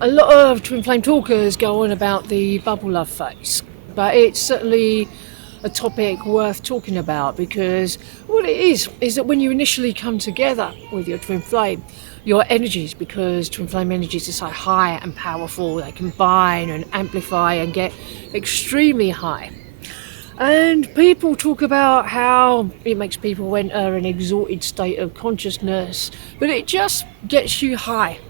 A lot of twin flame talkers go on about the bubble love phase, but it's certainly a topic worth talking about because what it is that when you initially come together with your twin flame, your energies, because twin flame energies are so high and powerful, they combine and amplify and get extremely high. And people talk about how it makes people enter an exalted state of consciousness, but it just gets you high.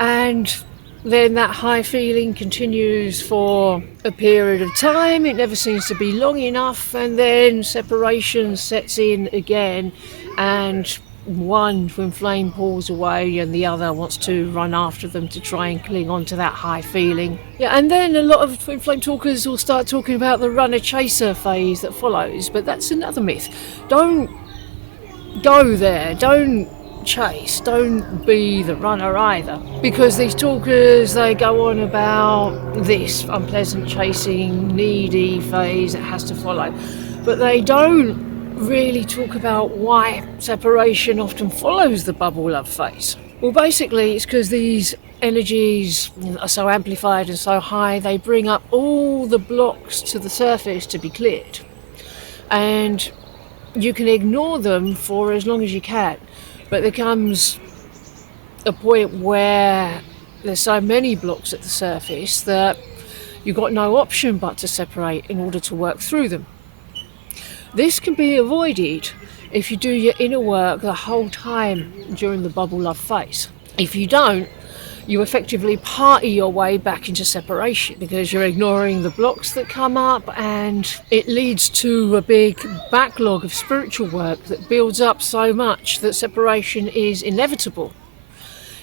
And then that high feeling continues for a period of time. It never seems to be long enough, and then separation sets in again, and one twin flame pulls away and the other wants to run after them to try and cling on to that high feeling. Yeah, and then a lot of twin flame talkers will start talking about the runner chaser phase that follows, but that's another myth. Don't go there, don't chase, don't be the runner either, because these talkers, they go on about this unpleasant chasing needy phase that has to follow, but they don't really talk about why separation often follows the bubble love phase. Well, basically it's because these energies are so amplified and so high, they bring up all the blocks to the surface to be cleared, and you can ignore them for as long as you can. But there comes a point where there's so many blocks at the surface that you've got no option but to separate in order to work through them. This can be avoided if you do your inner work the whole time during the bubble love phase. If you don't, you effectively party your way back into separation because you're ignoring the blocks that come up, and it leads to a big backlog of spiritual work that builds up so much that separation is inevitable.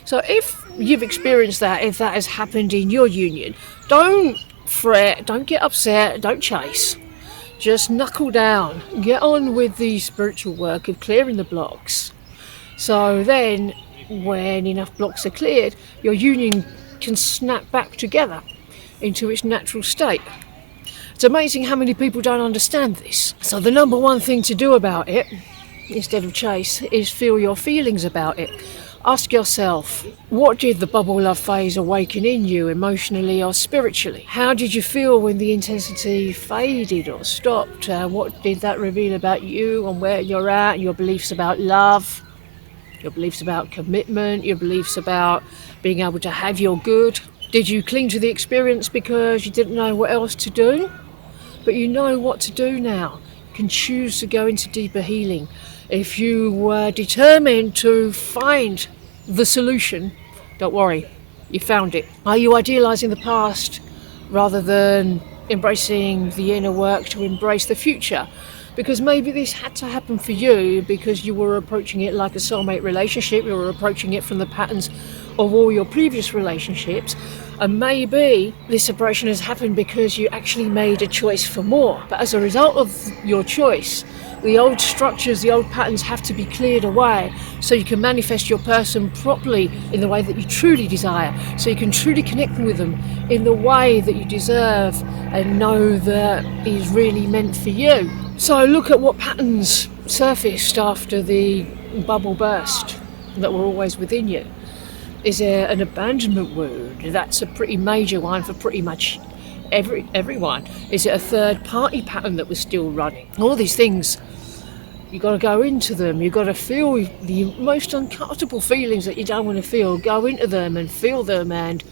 So if you've experienced that, if that has happened in your union, don't fret, don't get upset, don't chase. Just knuckle down, get on with the spiritual work of clearing the blocks. So then, when enough blocks are cleared, your union can snap back together into its natural state. It's amazing how many people don't understand this. So the number one thing to do about it, instead of chase, is feel your feelings about it. Ask yourself, what did the bubble love phase awaken in you emotionally or spiritually? How did you feel when the intensity faded or stopped? What did that reveal about you and where you're at, your beliefs about love, your beliefs about commitment, your beliefs about being able to have your good? Did you cling to the experience because you didn't know what else to do? But you know what to do now. You can choose to go into deeper healing. If you were determined to find the solution, don't worry, you found it. Are you idealising the past rather than embracing the inner work to embrace the future? Because maybe this had to happen for you because you were approaching it like a soulmate relationship, you were approaching it from the patterns of all your previous relationships, and maybe this separation has happened because you actually made a choice for more. But as a result of your choice, the old structures, the old patterns have to be cleared away so you can manifest your person properly in the way that you truly desire, so you can truly connect with them in the way that you deserve and know that is really meant for you. So look at what patterns surfaced after the bubble burst that were always within you. Is there an abandonment wound? That's a pretty major one for pretty much everyone. Is it a third party pattern that was still running? All these things, you've got to go into them. You've got to feel the most uncomfortable feelings that you don't want to feel. Go into them and feel them and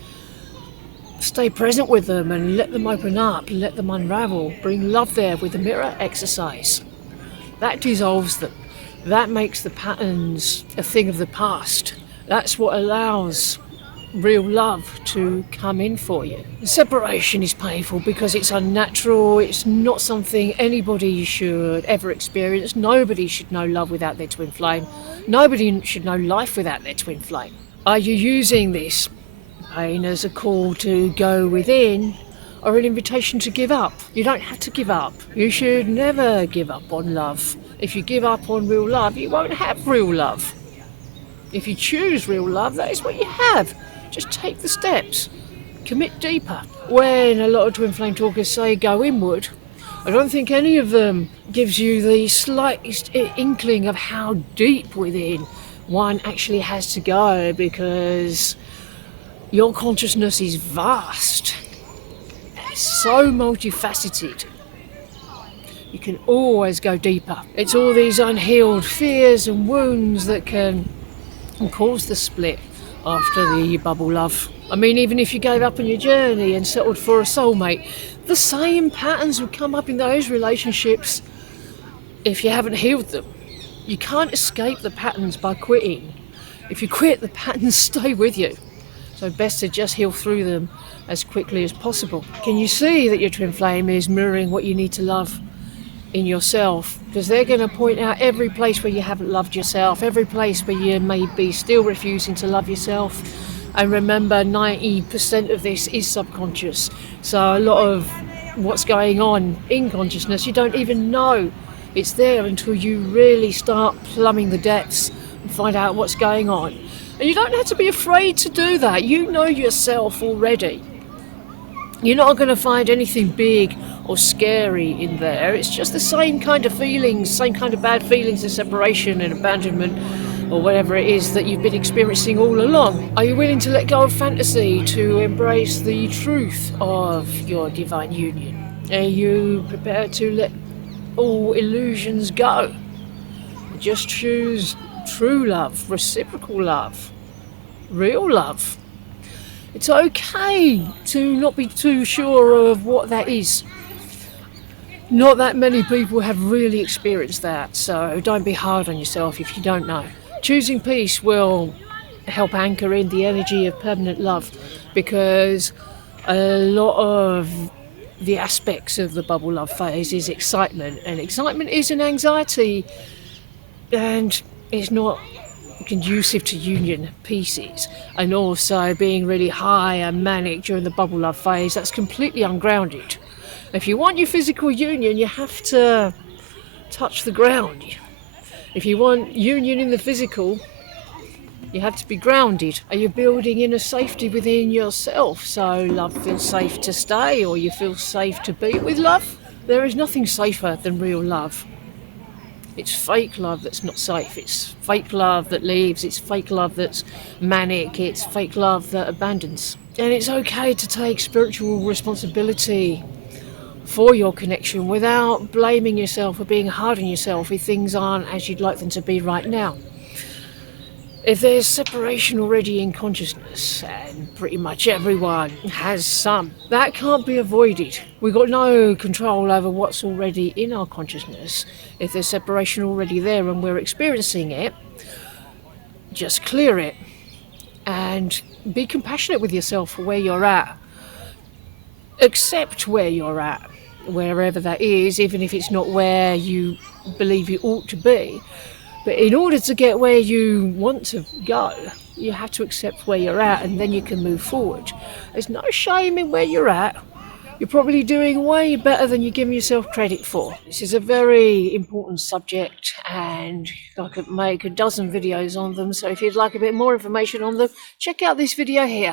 stay present with them and let them open up, let them unravel. Bring love there with the mirror exercise. That dissolves them. That makes the patterns a thing of the past. That's what allows real love to come in for you. Separation is painful because it's unnatural. It's not something anybody should ever experience. Nobody should know love without their twin flame. Nobody should know life without their twin flame. Are you using this pain as a call to go within or an invitation to give up? You don't have to give up. You should never give up on love. If you give up on real love, you won't have real love. If you choose real love, that is what you have. Just take the steps. Commit deeper. When a lot of twin flame talkers say go inward, I don't think any of them gives you the slightest inkling of how deep within one actually has to go, because Your consciousness is vast. It's so multifaceted. You can always go deeper. It's all these unhealed fears and wounds that can cause the split after the bubble love. I mean, even if you gave up on your journey and settled for a soulmate, the same patterns would come up in those relationships if you haven't healed them. You can't escape the patterns by quitting. If you quit, the patterns stay with you. So best to just heal through them as quickly as possible. Can you see that your twin flame is mirroring what you need to love in yourself? Because they're going to point out every place where you haven't loved yourself, every place where you may be still refusing to love yourself. And remember, 90% of this is subconscious. So a lot of what's going on in consciousness, you don't even know it's there until you really start plumbing the depths and find out what's going on. And you don't have to be afraid to do that. You know yourself already. You're not going to find anything big or scary in there. It's just the same kind of feelings, same kind of bad feelings of separation and abandonment or whatever it is that you've been experiencing all along. Are you willing to let go of fantasy to embrace the truth of your divine union? Are you prepared to let all illusions go? Just choose true love, reciprocal love, real love. It's okay to not be too sure of what that is. Not that many people have really experienced that, so don't be hard on yourself if you don't know. Choosing peace will help anchor in the energy of permanent love, because a lot of the aspects of the bubble love phase is excitement, and excitement is an anxiety, and it's not conducive to union pieces. And also being really high and manic during the bubble love phase, that's completely ungrounded. If you want your physical union, you have to touch the ground. If you want union in the physical, you have to be grounded. Are you building inner safety within yourself, so love feels safe to stay, or you feel safe to be with love? There is nothing safer than real love. It's fake love that's not safe. It's fake love that leaves. It's fake love that's manic. It's fake love that abandons. And it's okay to take spiritual responsibility for your connection without blaming yourself or being hard on yourself if things aren't as you'd like them to be right now. If there's separation already in consciousness, and pretty much everyone has some, that can't be avoided. We've got no control over what's already in our consciousness. If there's separation already there and we're experiencing it, just clear it and be compassionate with yourself for where you're at. Accept where you're at, wherever that is, even if it's not where you believe you ought to be. But in order to get where you want to go, you have to accept where you're at, and then you can move forward. There's no shame in where you're at. You're probably doing way better than you're giving yourself credit for. This is a very important subject, and I could make a dozen videos on them. So if you'd like a bit more information on them, check out this video here.